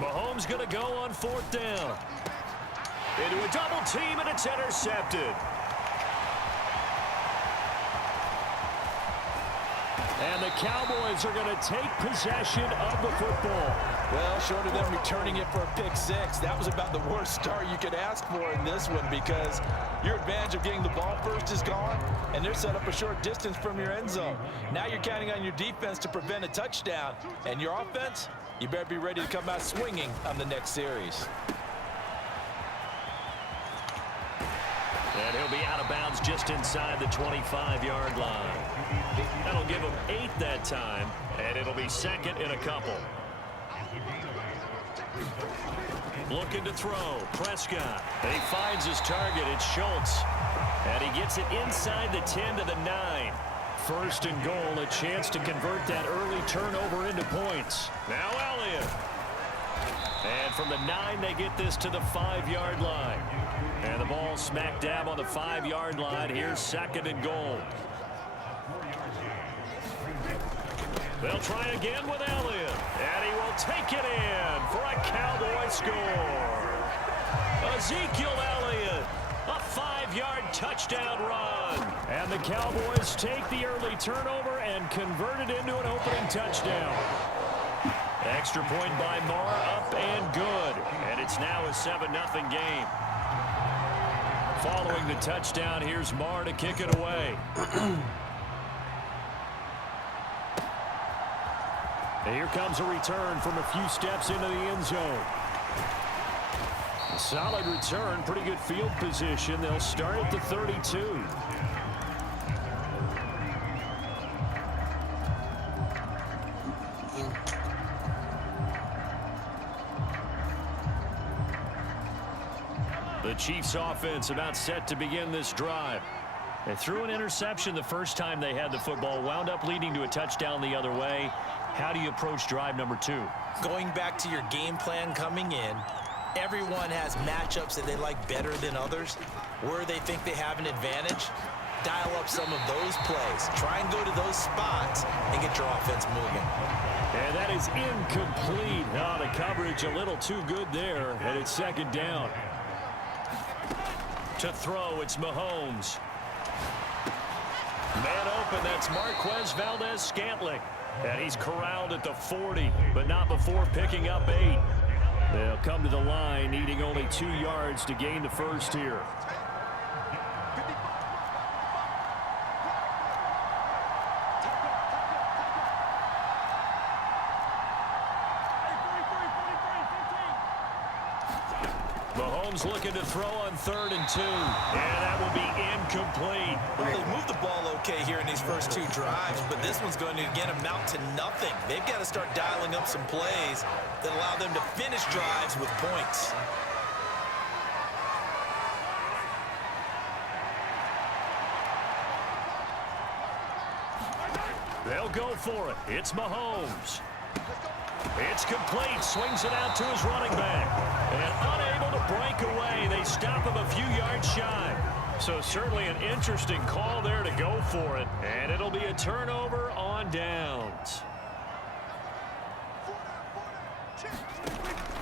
Mahomes going to go on 4th down. Into a double team, and it's intercepted. And the Cowboys are going to take possession of the football. Well, short of them returning it for a pick six, that was about the worst start you could ask for in this one, because your advantage of getting the ball first is gone, and they're set up a short distance from your end zone. Now you're counting on your defense to prevent a touchdown, and your offense, you better be ready to come out swinging on the next series. And he'll be out of bounds just inside the 25-yard line. That'll give him 8 that time, and it'll be 2nd and a couple. Looking to throw, Prescott. And he finds his target, it's Schultz. And he gets it inside the 10 to the 9. 1st and goal, a chance to convert that early turnover into points. Now Elliott. And from the 9, they get this to the 5-yard line. And the ball smack dab on the 5-yard line. Here's 2nd and goal. They'll try again with Elliott. And he will take it in for a Cowboy score. Ezekiel Elliott, a 5-yard touchdown run. And the Cowboys take the early turnover and convert it into an opening touchdown. Extra point by Marr, up and good. And it's now a 7-0 game. Following the touchdown, here's Marr to kick it away. And here comes a return from a few steps into the end zone. A solid return, pretty good field position. They'll start at the 32. The Chiefs offense about set to begin this drive. They threw an interception the first time they had the football, wound up leading to a touchdown the other way. How do you approach drive number 2? Going back to your game plan coming in, everyone has matchups that they like better than others. Where they think they have an advantage, dial up some of those plays. Try and go to those spots and get your offense moving. And that is incomplete. Oh, the coverage a little too good there, and it's 2nd down. To throw, it's Mahomes. Man open, that's Marquez Valdes-Scantling. And he's corralled at the 40, but not before picking up 8. They'll come to the line, needing only 2 yards to gain the first here. Mahomes looking to throw on 3rd and 2. And that will be incomplete. Well, they moved the ball okay here in these first 2 drives, but this one's going to again amount to nothing. They've got to start dialing up some plays that allow them to finish drives with points. They'll go for it. It's Mahomes. It's complete. Swings it out to his running back. And unable to break away. They stop him a few yards shy. So certainly an interesting call there to go for it. And it'll be a turnover on downs.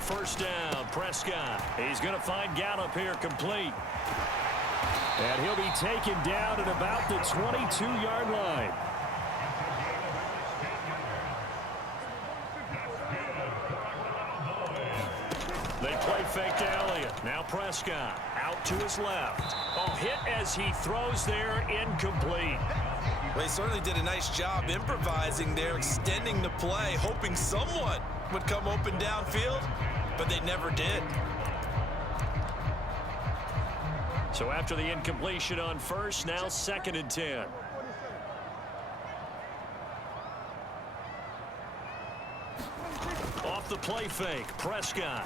1st down, Prescott. He's going to find Gallup here complete. And he'll be taken down at about the 22-yard line. They play fake to Elliott. Now Prescott out to his left. Oh, hit as he throws there, incomplete. Well, he certainly did a nice job improvising there, extending the play, hoping someone would come open downfield, but they never did. So after the incompletion on 1st, now 2nd and 10. Off the play fake, Prescott.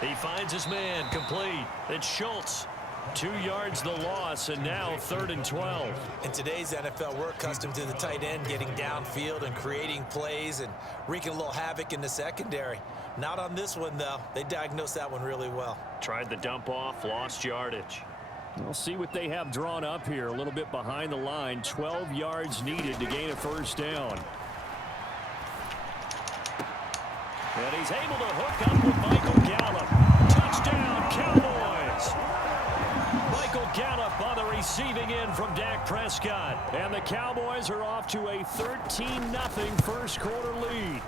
He finds his man, complete. It's Schultz. 2 yards the loss, and now 3rd and 12. In today's NFL, we're accustomed to the tight end getting downfield and creating plays and wreaking a little havoc in the secondary. Not on this one, though. They diagnosed that one really well. Tried the dump off, lost yardage. We'll see what they have drawn up here. A little bit behind the line. 12 yards needed to gain a 1st down. And he's able to hook up with Michael Gallup. Touchdown, Cowboys! Michael Gallup on the receiving end from Dak Prescott. And the Cowboys are off to a 13-0 first quarter lead.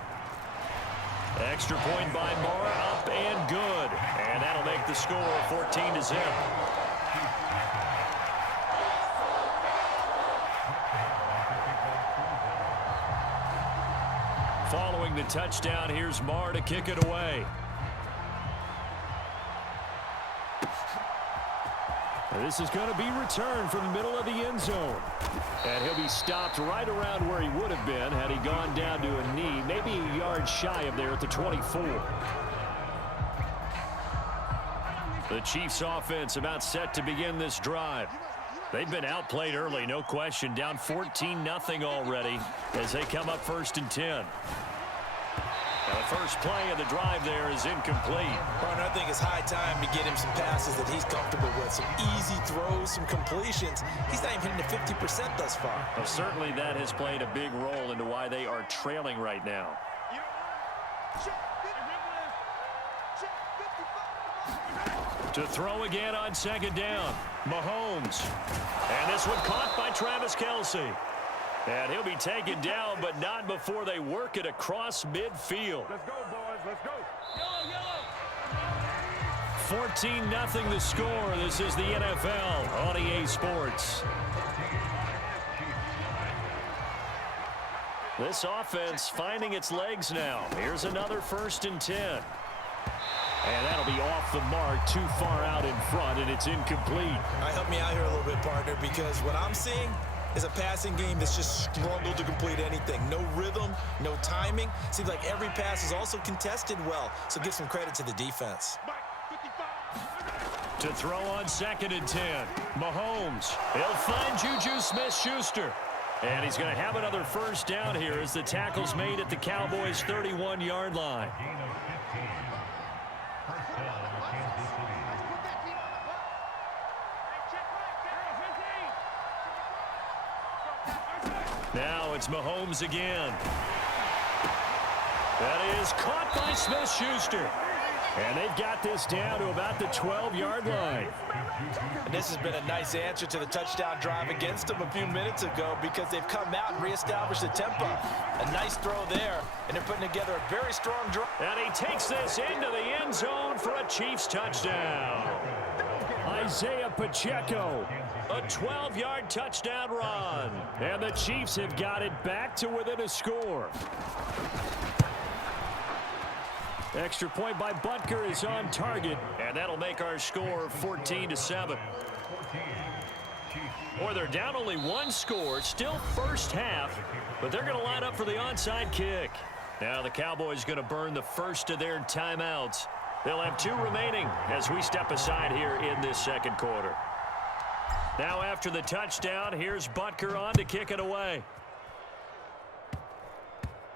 Extra point by Moore, up and good. And that'll make the score 14-0. Following the touchdown, here's Marr to kick it away. This is going to be returned from the middle of the end zone. And he'll be stopped right around where he would have been had he gone down to a knee, maybe a yard shy of there at the 24. The Chiefs offense about set to begin this drive. They've been outplayed early, no question, down 14-0 already as they come up 1st and 10. Now the first play of the drive there is incomplete. Partner, I think it's high time to get him some passes that he's comfortable with. Some easy throws, some completions. He's not even hitting the 50% thus far. Well, certainly that has played a big role into why they are trailing right now. To throw again on 2nd down, Mahomes. And this one caught by Travis Kelce. And he'll be taken down, but not before they work it across midfield. Let's go, boys. Let's go. 14-0 the score. This is the NFL on EA Sports. This offense finding its legs now. Here's another 1st and 10. And that'll be off the mark, too far out in front, and it's incomplete. All right, help me out here a little bit, partner, because what I'm seeing is a passing game that's just struggled to complete anything. No rhythm, no timing. Seems like every pass is also contested well, so give some credit to the defense. To throw on 2nd and 10, Mahomes. He'll find Juju Smith-Schuster. And he's going to have another 1st down here as the tackle's made at the Cowboys' 31-yard line. Now it's Mahomes again. That is caught by Smith-Schuster. And they've got this down to about the 12-yard line. And this has been a nice answer to the touchdown drive against them a few minutes ago because they've come out and reestablished the tempo. A nice throw there, and they're putting together a very strong drive. And he takes this into the end zone for a Chiefs touchdown. Isaiah Pacheco, a 12-yard touchdown run. And the Chiefs have got it back to within a score. Extra point by Butker is on target, and that'll make our score 14-7. Boy, they're down only 1 score, still first half, but they're going to line up for the onside kick. Now the Cowboys going to burn the first of their timeouts. They'll have 2 remaining as we step aside here in this 2nd quarter. Now after the touchdown, here's Butker on to kick it away.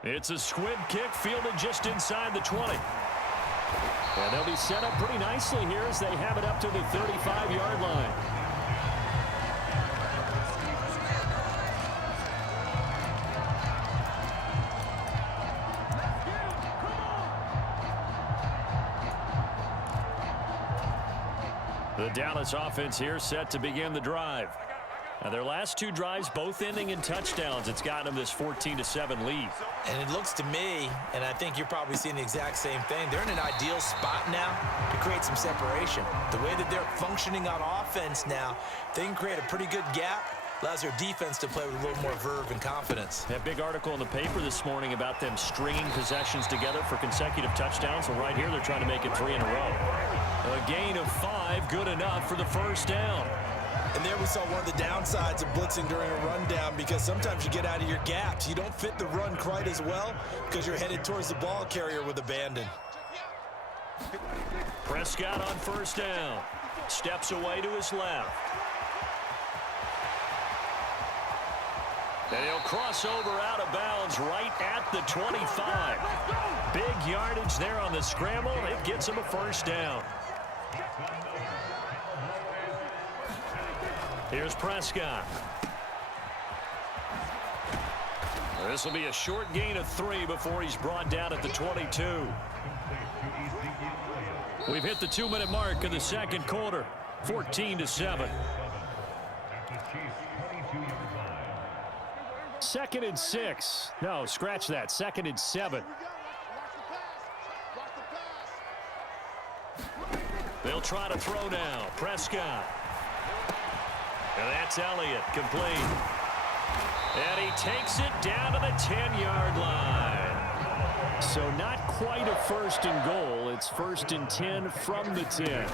It's a squib kick fielded just inside the 20. And they'll be set up pretty nicely here as they have it up to the 35-yard line. The Dallas offense here set to begin the drive. Now their last 2 drives both ending in touchdowns. It's gotten them this 14-7 lead. And it looks to me, and I think you're probably seeing the exact same thing, they're in an ideal spot now to create some separation. The way that they're functioning on offense now, they can create a pretty good gap. Allows their defense to play with a little more verve and confidence. That big article in the paper this morning about them stringing possessions together for consecutive touchdowns. Well, right here they're trying to make it 3 in a row. A gain of 5, good enough for the 1st down. And there we saw one of the downsides of blitzing during a rundown because sometimes you get out of your gaps. You don't fit the run quite as well because you're headed towards the ball carrier with abandon. Prescott on 1st down. Steps away to his left. And he'll cross over out of bounds right at the 25. Big yardage there on the scramble. It gets him a 1st down. Here's Prescott. This will be a short gain of 3 before he's brought down at the 22. We've hit the 2-minute mark of the second quarter, 14-7. 2nd and 6. No, scratch that. 2nd and 7. They'll try to throw now. Prescott. And that's Elliott, complete. And he takes it down to the 10-yard line. So not quite a 1st and goal. It's 1st and 10 from the 10.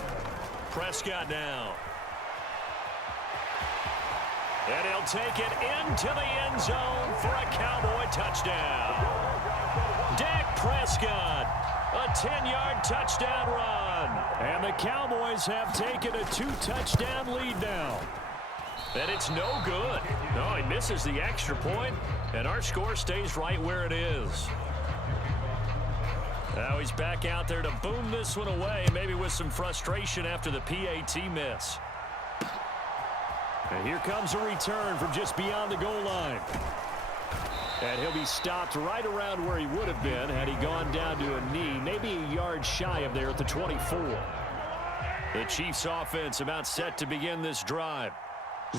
Prescott now. And he'll take it into the end zone for a Cowboy touchdown. Dak Prescott, a 10-yard touchdown run. And the Cowboys have taken a 2-touchdown lead now. And it's no good. No, he misses the extra point, and our score stays right where it is. Now he's back out there to boom this one away, maybe with some frustration after the PAT miss. And here comes a return from just beyond the goal line. And he'll be stopped right around where he would have been had he gone down to a knee, maybe a yard shy of there at the 24. The Chiefs offense about set to begin this drive.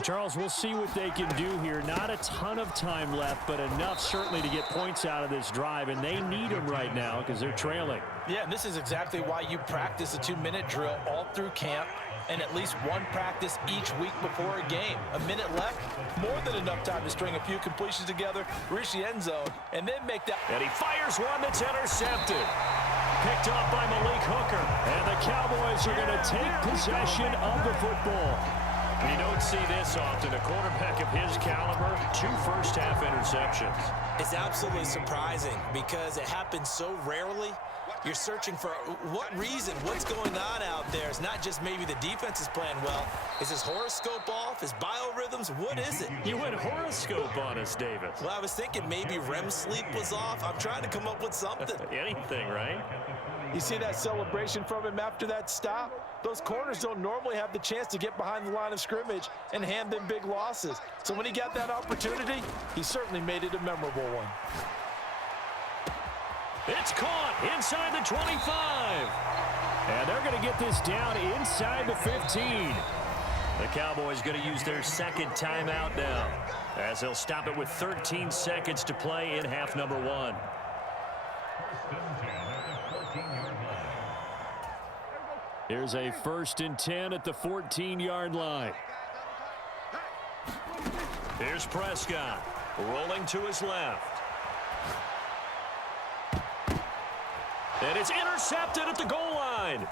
Charles, we'll see what they can do here. Not a ton of time left, but enough certainly to get points out of this drive, and they need them right now because they're trailing. Yeah, and this is exactly why you practice a 2-minute drill all through camp and at least one practice each week before a game. A minute left, more than enough time to string a few completions together, reach the end zone, and then make that. And he fires one that's intercepted. Picked off by Malik Hooker, and the Cowboys are going to take possession of the football. You don't see this often. A quarterback of his caliber, 2 first-half interceptions. It's absolutely surprising because it happens so rarely. You're searching for what reason, what's going on out there. It's not just maybe the defense is playing well. Is his horoscope off? His biorhythms? What is it? You went horoscope on us, David. Well, I was thinking maybe REM sleep was off. I'm trying to come up with something. Anything, right? You see that celebration from him after that stop? Those corners don't normally have the chance to get behind the line of scrimmage and hand them big losses. So when he got that opportunity, he certainly made it a memorable one. It's caught inside the 25. And they're going to get this down inside the 15. The Cowboys going to use their second timeout now, as they'll stop it with 13 seconds to play in half number 1. Here's a 1st and 10 at the 14-yard line. Here's Prescott, rolling to his left. And it's intercepted at the goal line.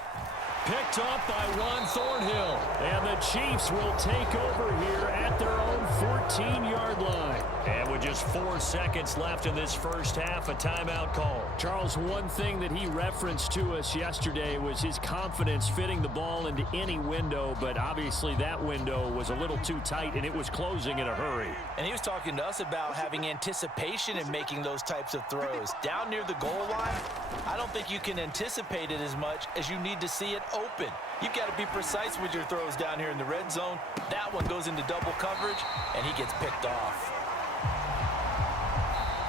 Picked off by Juan Thornhill. And the Chiefs will take over here at their own 14-yard line. And with just 4 seconds left in this first half, a timeout call. Charles, one thing that he referenced to us yesterday was his confidence fitting the ball into any window, but obviously that window was a little too tight, and it was closing in a hurry. And he was talking to us about having anticipation in making those types of throws. Down near the goal line, I don't think you can anticipate it as much as you need to see it open. You've got to be precise with your throws down here in the red zone. That one goes into double coverage, and he gets picked off.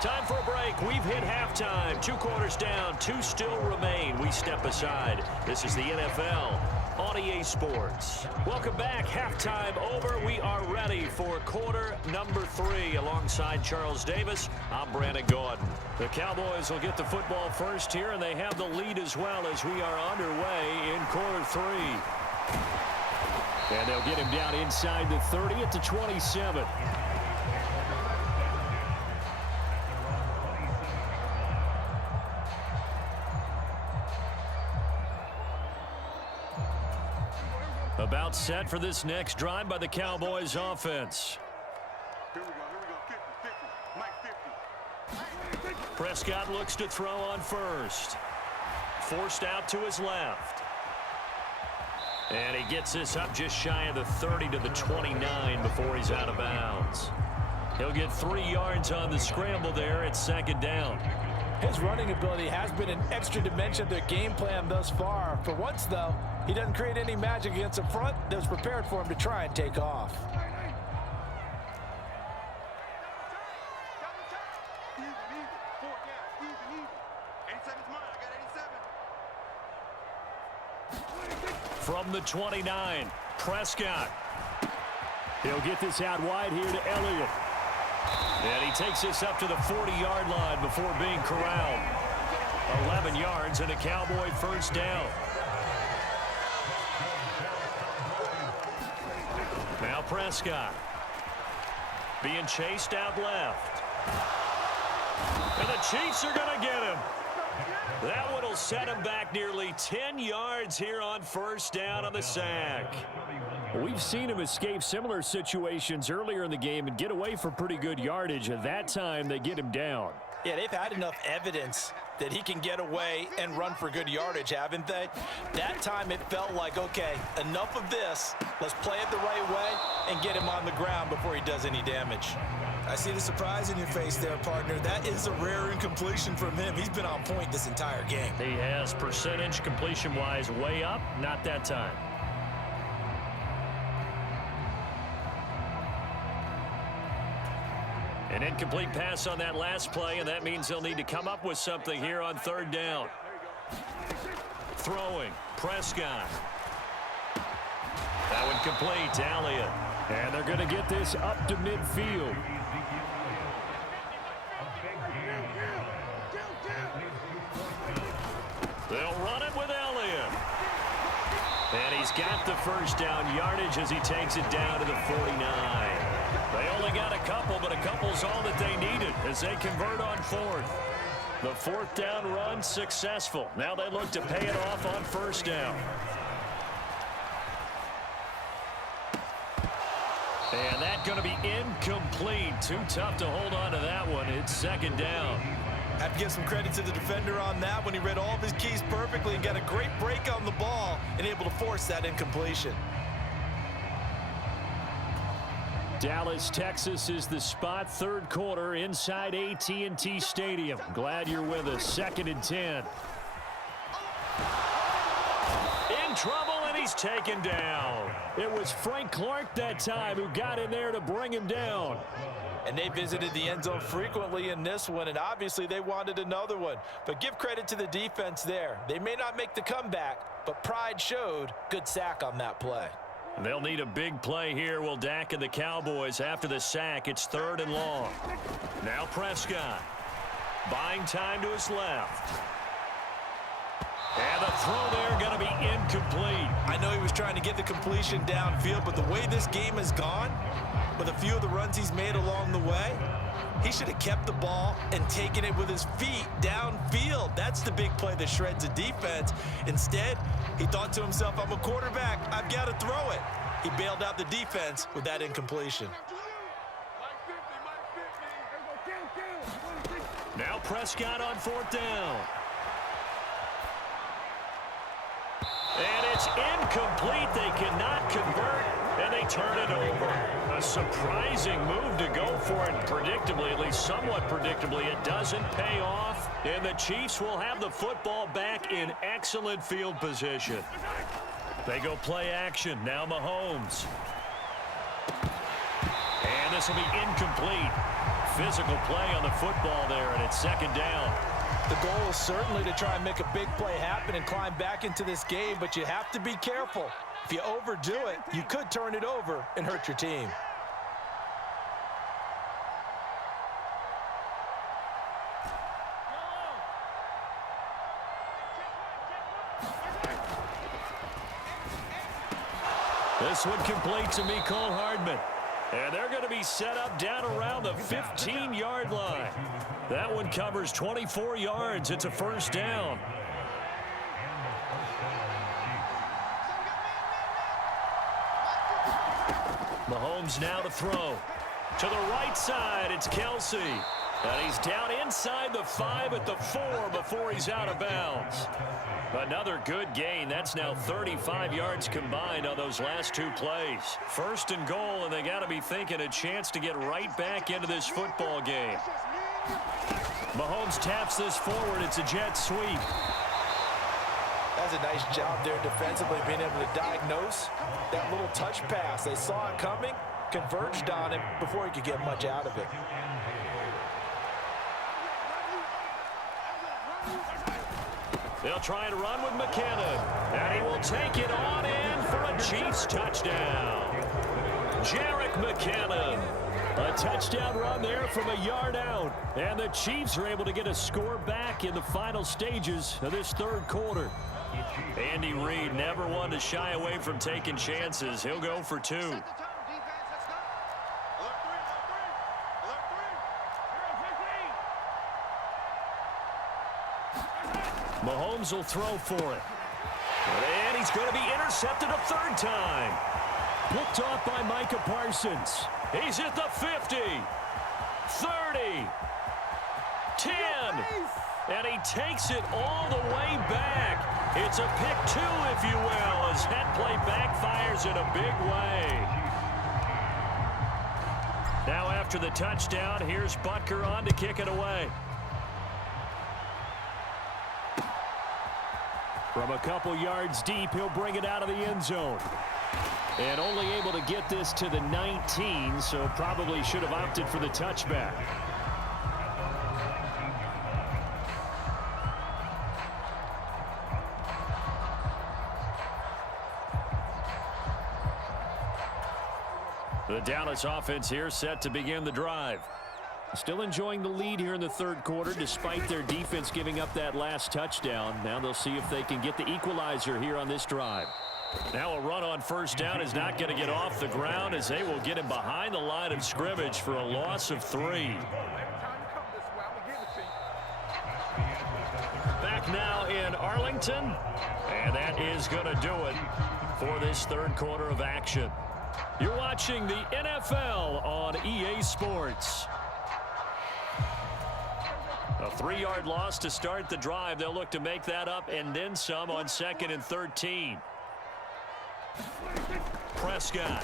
Time for a break. We've hit halftime. 2 quarters down, 2 still remain. We step aside. This is the NFL on EA Sports. Welcome back. Halftime over. We are ready for quarter number 3. Alongside Charles Davis, I'm Brandon Gordon. The Cowboys will get the football first here, and they have the lead as well as we are underway in quarter 3. And they'll get him down inside the 30 at the 27. About set for this next drive by the Cowboys offense. Prescott looks to throw on first. Forced out to his left. And he gets this up just shy of the 30 to the 29 before he's out of bounds. He'll get 3 yards on the scramble there at second down. His running ability has been an extra dimension of their game plan thus far. For once, though, he doesn't create any magic against a front that was prepared for him to try and take off. 87's mine. I got 87. From the 29, Prescott. He'll get this out wide here to Elliott. And he takes this up to the 40-yard line before being corralled. 11 yards and a Cowboy first down. Now Prescott being chased out left. And the Chiefs are going to get him. That one will set him back nearly 10 yards here on first down on the sack. We've seen him escape similar situations earlier in the game and get away for pretty good yardage. At that time, they get him down. Yeah, they've had enough evidence that he can get away and run for good yardage, haven't they? That time it felt like, okay, enough of this. Let's play it the right way and get him on the ground before he does any damage. I see the surprise in your face there, partner. That is a rare incompletion from him. He's been on point this entire game. He has percentage completion-wise way up, not that time. An incomplete pass on that last play, and that means they'll need to come up with something here on third down. Throwing, Prescott. That one complete to Elliott. And they're going to get this up to midfield. They'll run it with Elliott. And he's got the first down yardage as he takes it down to the 49. They only got a couple, but a couple's all that they needed as they convert on fourth. The fourth down run successful. Now they look to pay it off on first down. And that's going to be incomplete. Too tough to hold on to that one. It's second down. Have to give some credit to the defender on that when he read all of his keys perfectly and got a great break on the ball and able to force that incompletion. Dallas, Texas is the spot. Third quarter inside AT&T Stadium. Glad you're with us. Second and 10. In trouble, and he's taken down. It was Frank Clark that time who got in there to bring him down. And they visited the end zone frequently in this one, and obviously they wanted another one. But give credit to the defense there. They may not make the comeback, but pride showed. Good sack on that play. They'll need a big play here, will Dak and the Cowboys. After the sack, it's third and long. Now Prescott buying time to his left. And the throw there going to be incomplete. I know he was trying to get the completion downfield, but the way this game has gone, with a few of the runs he's made along the way, he should have kept the ball and taken it with his feet downfield. That's the big play that shreds a defense. Instead, he thought to himself, I'm a quarterback. I've got to throw it. He bailed out the defense with that incompletion. Now Prescott on fourth down. And it's incomplete. They cannot convert, and they turn it over. A surprising move to go for it. Predictably, at least somewhat predictably, it doesn't pay off. And the Chiefs will have the football back in excellent field position. They go play action. Now Mahomes. And this will be incomplete. Physical play on the football there, and it's second down. The goal is certainly to try and make a big play happen and climb back into this game, but you have to be careful. If you overdo it, you could turn it over and hurt your team. This one complete to Mecole Hardman. And they're going to be set up down around the 15-yard line. That one covers 24 yards. It's a first down. Mahomes now to throw. To the right side, it's Kelsey. And he's down inside the 5 at the 4 before he's out of bounds. Another good gain. That's now 35 yards combined on those last two plays. First and goal, and they got to be thinking a chance to get right back into this football game. Mahomes taps this forward. It's a jet sweep. That's a nice job there defensively, being able to diagnose that little touch pass. They saw it coming, converged on it before he could get much out of it. They'll try and run with McKinnon. And he will take it on in for a Chiefs touchdown. Jerick McKinnon. A touchdown run there from a yard out. And the Chiefs are able to get a score back in the final stages of this third quarter. Andy Reid never one to shy away from taking chances. He'll go for two. Set the tone, defense. Let's go. Alert three. Alert three. Mahomes will throw for it. And he's going to be intercepted a third time. Picked off by Micah Parsons. He's at the 50, 30, 10, and he takes it all the way back. It's a pick two, if you will, as that play backfires in a big way. Now after the touchdown, here's Butker on to kick it away. From a couple yards deep, he'll bring it out of the end zone. And only able to get this to the 19, so probably should have opted for the touchback. The Dallas offense here set to begin the drive. Still enjoying the lead here in the third quarter despite their defense giving up that last touchdown. Now they'll see if they can get the equalizer here on this drive. Now a run on first down is not going to get off the ground as they will get him behind the line of scrimmage for a loss of 3. Back now in Arlington, and that is going to do it for this third quarter of action. You're watching the NFL on EA Sports. A 3-yard loss to start the drive. They'll look to make that up and then some on 2nd and 13. Prescott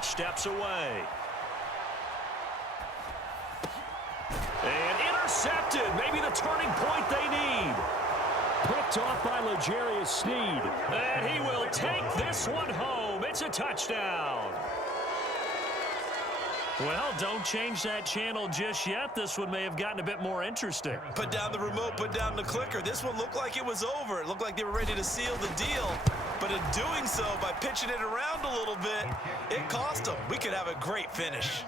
steps away. And intercepted. Maybe the turning point they need. Picked off by L'Jarius Sneed. And he will take this one home. It's a touchdown. Well, don't change that channel just yet. This one may have gotten a bit more interesting. Put down the remote, put down the clicker. This one looked like it was over. It looked like they were ready to seal the deal. But in doing so, by pitching it around a little bit, it cost them. We could have a great finish.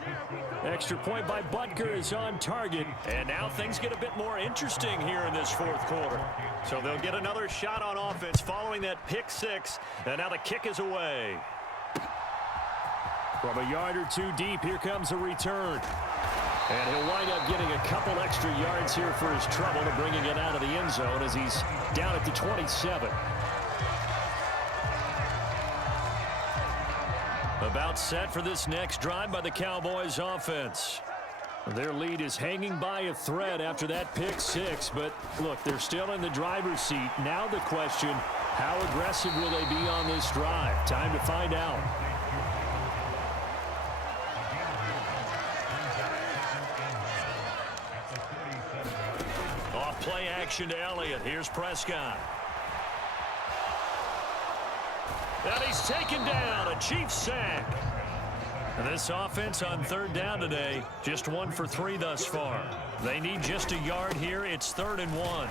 Extra point by Butker is on target. And now things get a bit more interesting here in this fourth quarter. So they'll get another shot on offense following that pick 6. And now the kick is away. From a yard or two deep, here comes a return. And he'll wind up getting a couple extra yards here for his trouble to bringing it out of the end zone as he's down at the 27. About set for this next drive by the Cowboys offense. Their lead is hanging by a thread after that pick 6, but look, they're still in the driver's seat. Now the question, how aggressive will they be on this drive? Time to find out. Off play action to Elliott. Here's Prescott. And he's taken down, a Chiefs sack. And this offense on third down today, just 1 for 3 thus far. They need just a yard here. It's 3rd and 1.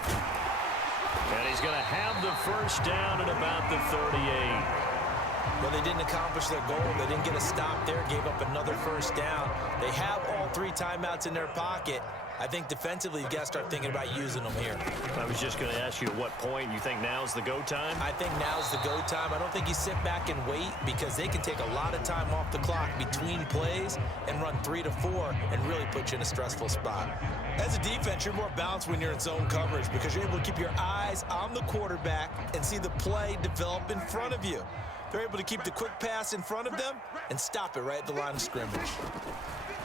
And he's going to have the first down at about the 38. Well, they didn't accomplish their goal. They didn't get a stop there, gave up another first down. They have all 3 timeouts in their pocket. I think defensively, you've got to start thinking about using them here. I was just going to ask you at what point you think now's the go time? I think now's the go time. I don't think you sit back and wait because they can take a lot of time off the clock between plays and run 3 to 4 and really put you in a stressful spot. As a defense, you're more balanced when you're in zone coverage because you're able to keep your eyes on the quarterback and see the play develop in front of you. They're able to keep the quick pass in front of them and stop it right at the line of scrimmage.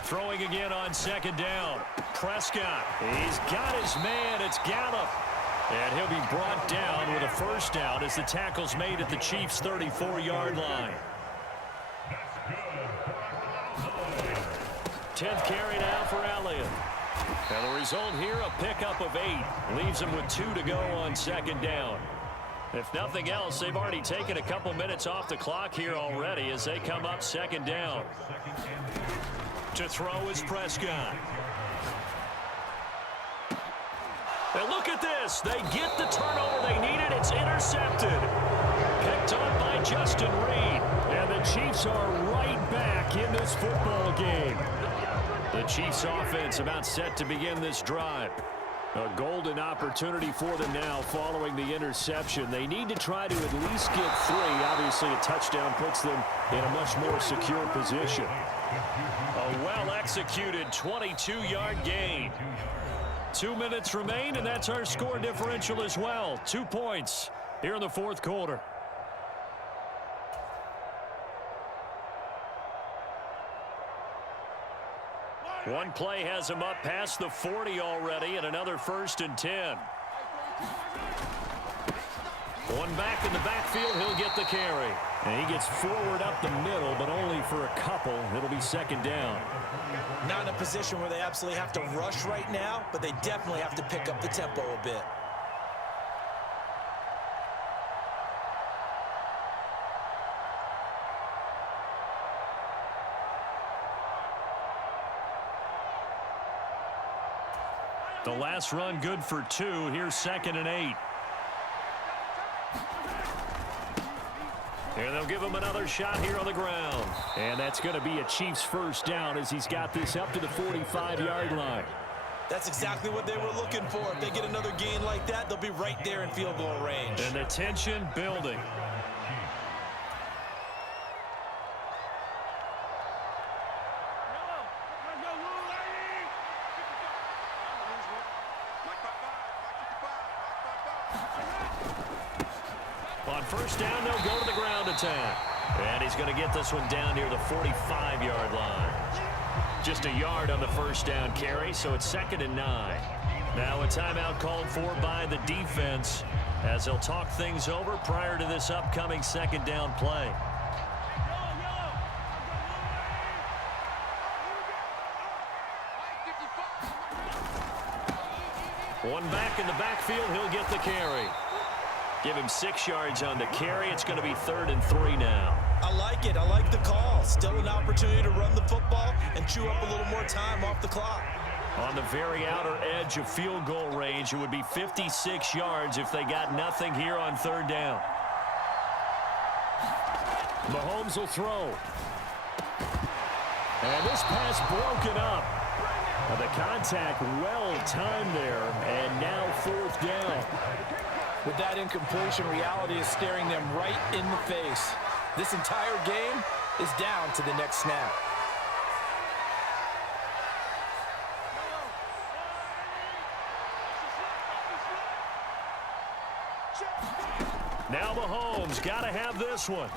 Throwing again on 2nd down. Prescott. He's got his man. It's Gallup. And he'll be brought down with a first down as the tackle's made at the Chiefs' 34-yard line. 10th carry now for Elliott. And the result here, a pickup of 8. Leaves him with 2 to go on 2nd down. If nothing else, they've already taken a couple minutes off the clock here already as they come up 2nd down. To throw is Prescott. And look at at this. They get the turnover they needed. It's intercepted. Picked up by Justin Reed. And the Chiefs are right back in this football game. The Chiefs offense about set to begin this drive. A golden opportunity for them now following the interception. They need to try to at least get 3. Obviously, a touchdown puts them in a much more secure position. A well-executed 22-yard gain. 2 minutes remain, and that's our score differential as well. 2 points here in the fourth quarter. One play has him up past the 40 already, and another 1st and 10. One back in the backfield, he'll get the carry. And he gets forward up the middle, but only for a couple. It'll be 2nd down. Not in a position where they absolutely have to rush right now, but they definitely have to pick up the tempo a bit. The last run good for 2. Here's 2nd and 8. And they'll give him another shot here on the ground. And that's going to be a Chiefs first down as he's got this up to the 45-yard line. That's exactly what they were looking for. If they get another gain like that, they'll be right there in field goal range. And the tension building. On first down, they'll go to the ground attack. And he's going to get this one down near the 45-yard line. Just a yard on the first down carry, so it's 2nd and 9. Now a timeout called for by the defense as they'll talk things over prior to this upcoming 2nd down play. One back in the backfield, he'll get the carry. Give him 6 yards on the carry. It's going to be 3rd and 3 now. I like it. I like the call. Still an opportunity to run the football and chew up a little more time off the clock. On the very outer edge of field goal range, it would be 56 yards if they got nothing here on 3rd down. Mahomes will throw. And this pass broken up. The contact well timed there, and now 4th down. With that incompletion, reality is staring them right in the face. This entire game is down to the next snap. Now Mahomes got to have this one.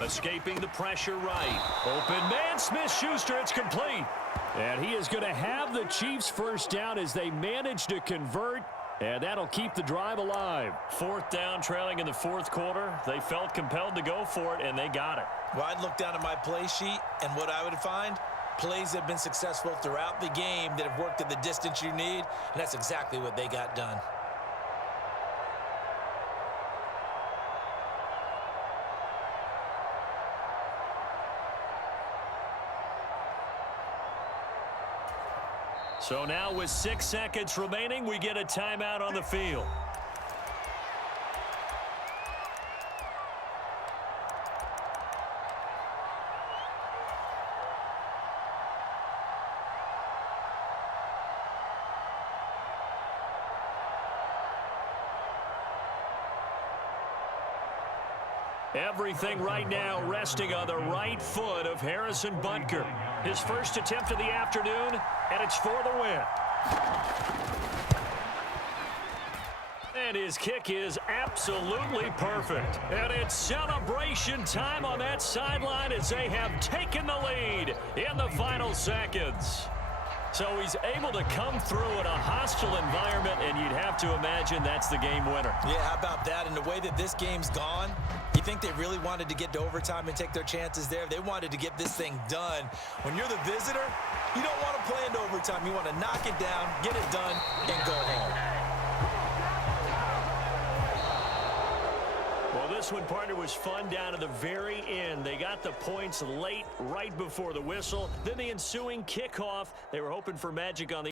Escaping the pressure right. Open man, Smith-Schuster, it's complete. And he is going to have the Chiefs first down as they manage to convert. And that'll keep the drive alive. 4th down, trailing in the 4th quarter. They felt compelled to go for it, and they got it. Well, I'd look down at my play sheet, and what I would find, plays have been successful throughout the game that have worked at the distance you need, and that's exactly what they got done. So now with 6 seconds remaining, we get a timeout on the field. Everything right now resting on the right foot of Harrison Butker. His first attempt of the afternoon, and it's for the win. And his kick is absolutely perfect. And it's celebration time on that sideline as they have taken the lead in the final seconds. So he's able to come through in a hostile environment, and you'd have to imagine that's the game winner. Yeah, how about that? And the way that this game's gone, you think they really wanted to get to overtime and take their chances there? They wanted to get this thing done. When you're the visitor, you don't want to play into overtime. You want to knock it down, get it done, and go home. Well, this one, partner, was fun down to the very end. They got the points late, right before the whistle. Then the ensuing kickoff. They were hoping for magic on the